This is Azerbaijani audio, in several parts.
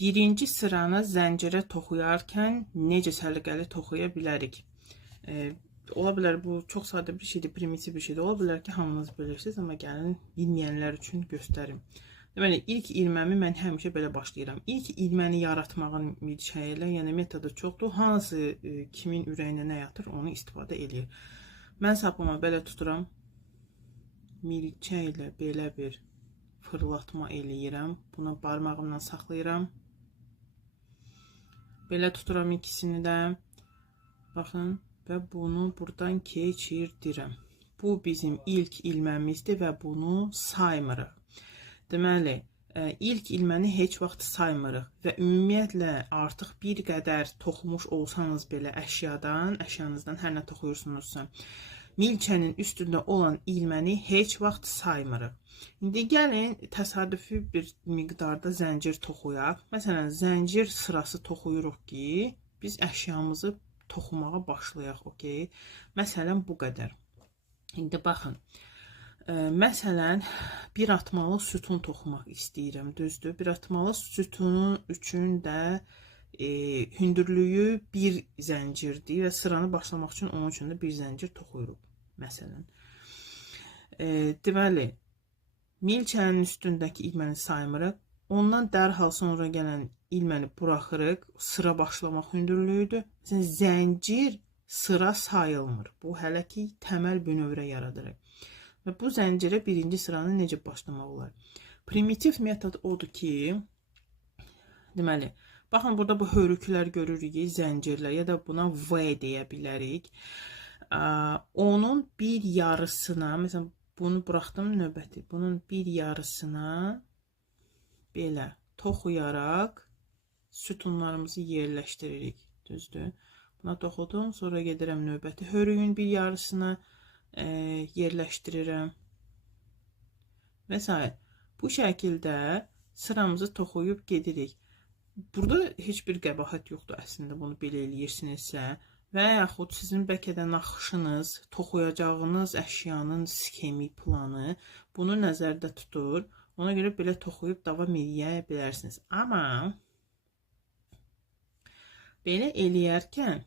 birinci sıranı zəncirə toxuyarkən necə səliqəli toxuya bilərik? Ola bilər bu çox sadə bir şeydir, primitiv bir şeydir. Ola bilər ki, hamınız bilirsiniz, amma gəlin bilməyənlər üçün göstərim. Deməli, ilk ilməmi mən həmişə belə başlayıram. İlk ilməni yaratmağın milçəyi ilə, yəni metodu çoxdur. Hansı kimin ürəyinə nə yatır, onu istifadə edir. Mən sapımı belə tuturam. Milçə ilə belə bir fırlatma eləyirəm. Bunu barmağımla saxlayıram. Belə tuturam ikisini də. Baxın, və bunu buradan keçirdirəm. Bu bizim ilk ilməmizdir və bunu saymırıq. Deməli, ilk ilməni heç vaxt saymırıq və ümumiyyətlə artıq bir qədər toxumuş olsanız belə əşyanızdan hər nə toxuyursunuzsa, milçənin üstündə olan ilməni heç vaxt saymırıq. İndi gəlin təsadüfi bir miqdarda zəncir toxuyaq. Məsələn, zəncir sırası toxuyuruq ki, biz əşyamızı toxumağa başlayaq, okey? Məsələn, bu qədər. İndi baxın, məsələn, bir atmalı sütun toxumaq istəyirəm, düzdür? Bir atmalı sütunun üçün də hündürlüyü bir zəncirdir və sıranı başlamaq üçün onun üçün də bir zəncir toxuyuruq, məsələn. Deməli, milçənin üstündəki ilməni saymırıq. Ondan dərhal sonra gələn ilməni buraxırıq. Sıra başlamaq hündürlüyüdür. Məsələn, zəncir sıra sayılmır. Bu hələ ki təməl bünövrə yaradırıq. Və bu zəncirə birinci sıranı necə başlamaq olar? Primitiv metod odur ki, deməli, baxın burada bu hörüklər görürük, zəncirlər ya da buna V deyə bilərik. Onun bir yarısına, məsələn, bunu buraxdım növbəti. Bunun bir yarısına belə toxuyaraq sütunlarımızı yerləşdiririk. Düzdür? Buna toxudum. Sonra gedirəm növbəti hörüyün bir yarısına yerləşdirirəm. Və s. Bu şəkildə sıramızı toxuyub gedirik. Burada heç bir qəbahət yoxdur əslində bunu belə eləyirsinizsə. Və yaxud sizin bəlkə də naxışınız, toxuyacağınız əşyanın skemi, planı bunu nəzərdə tutur. Ona görə belə toxuyub davam edə bilərsiniz. Amma belə eləyərkən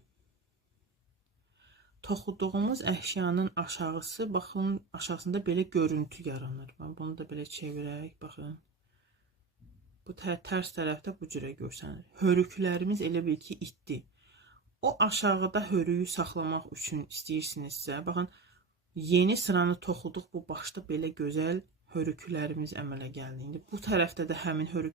toxuduğumuz əşyanın aşağısı, baxın, aşağısında belə görüntü yaranır. Bunu da belə çevirək, baxın. Bu tərs tərəfdə bu cürə görsənir. Hörüklərimiz elə bil ki, itdi. O aşağıda hörüyü saxlamaq üçün istəyirsinizsə, baxın, yeni sıranı toxuduq, bu başda belə gözəl hörüklərimiz əmələ gəldi. İndi bu tərəfdə də həmin hörük